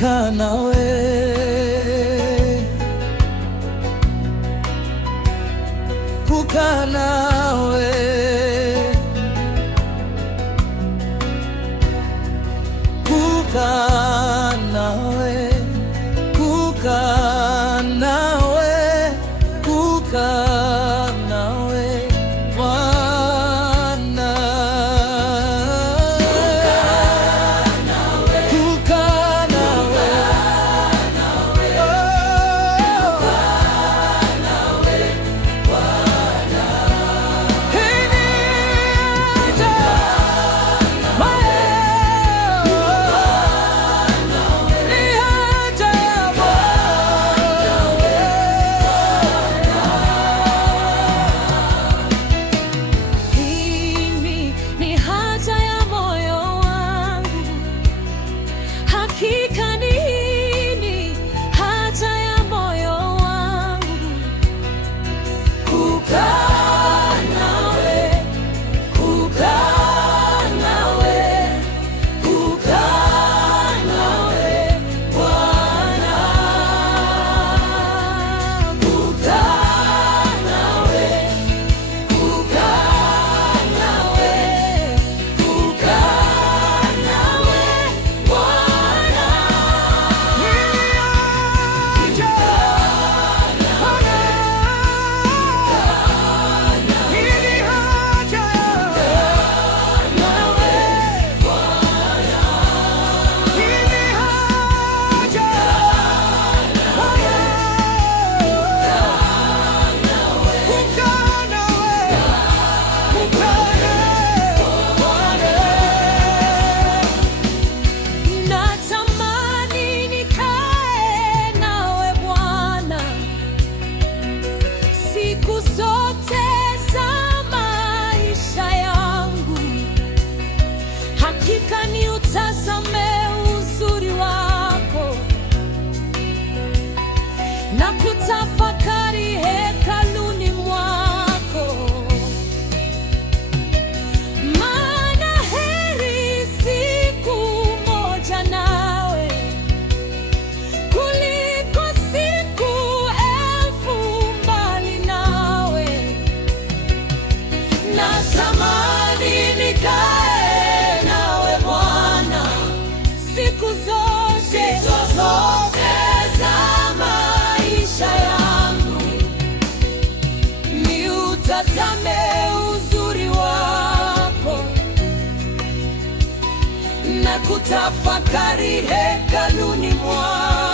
kukaa nawe, kukaa nawe, kukaa nawe, kukaa nawe, kukaa nawe Bwana, kukaa nawe, hakika ni hii haja ya moyo wangu, kukaa nawe, kukaa nawe, kukaa nawe Bwana, kukaa nawe, kukaa nawe, kukaa nawe Bwana. Natamani nikae nawe Bwana siku zote za maisha yangu, hakika ni utazame uzuri wako na kutafakari hekaluni mwako, maana heri siku moja nawe kuliko siku elfu mbali nawe. Natamani nikae nawe Bwana siku zote za maisha yangu, niutazame uzuri wako na kutafakari hekaluni mwako.